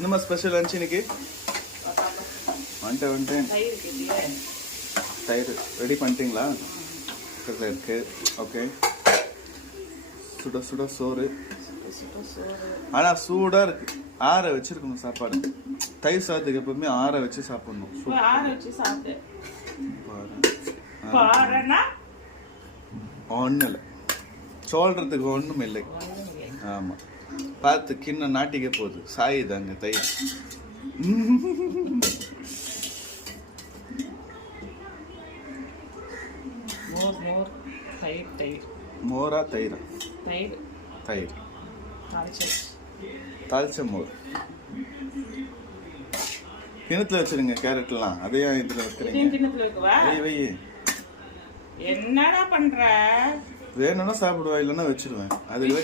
என்னம்மா special lunch இன்னைக்கு? வந்துட்டேன். தயிர் ரெடி பண்ணிட்டீங்களா? இருக்கு. ஓகே. சுட சுட சோறு. ஆனா சூடா இருக்கு. ஆற வச்சிருக்கணும் சாப்பாடு. தயிர் சாதத்துக்கு எப்பவுமே ஆற வச்சு சாப்பிடணும். ஆற வச்சு சாப்பிட்டு பாருனா ஒன்றும் இல்லை, சொல்றதுக்கு ஒன்றும் இல்லை. ஆமா, பார்த்து கிண்ணம் நாட்டிக்க போகுது. சாயுதாங்க தயிர். மோரா தயிரா? தயிர் தாளிச்ச மோர். கிணத்துல வச்சிருங்க கேரட்லாம். அதையும் இதுல வைக்கிறீங்க? வை. என்னடா பண்ற? வேணும்னா சாப்பிடுவா, இல்லைன்னா வச்சிருவேன். அதுல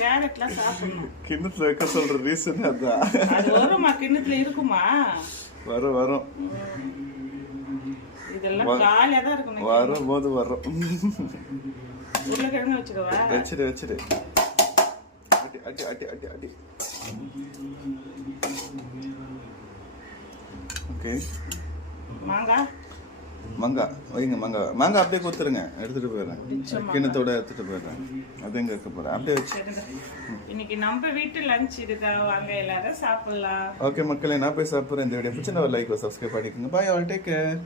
கேரட்லாம் சாப்பிடணும். கிண்ணத்துல வைக்க சொல்ற ரீசன் அதான். அது வருமா? கிண்ணத்துல இருக்குமா? வரும். இதெல்லாம் காலியா தான் இருக்கும். வரும்போது வரும். உருளைக்கிழங்கு வச்சிடுவா? வச்சிடு. அடி. ஓகே. மாங்காய் வைங்க. மாங்காய் அப்படியே கொடுத்துருங்க. எடுத்துட்டு போயிடுறேன். கிண்ணத்தோட எடுத்துட்டு போயிடுறேன். அது எங்க இருக்க போறேன். அப்படியே வச்சு இன்னைக்கு நம்ம வீட்டு லஞ்ச் இதுக்கா. வாங்க எல்லாரும் சாப்பிடலாம். ஓகே மக்களே, நான் போய் சாப்பிட்றேன். இந்த வீடியோ பிடிச்சா லைக் சப்ஸ்கிரைப் பண்ணிக்கோங்க. Bye all, take care.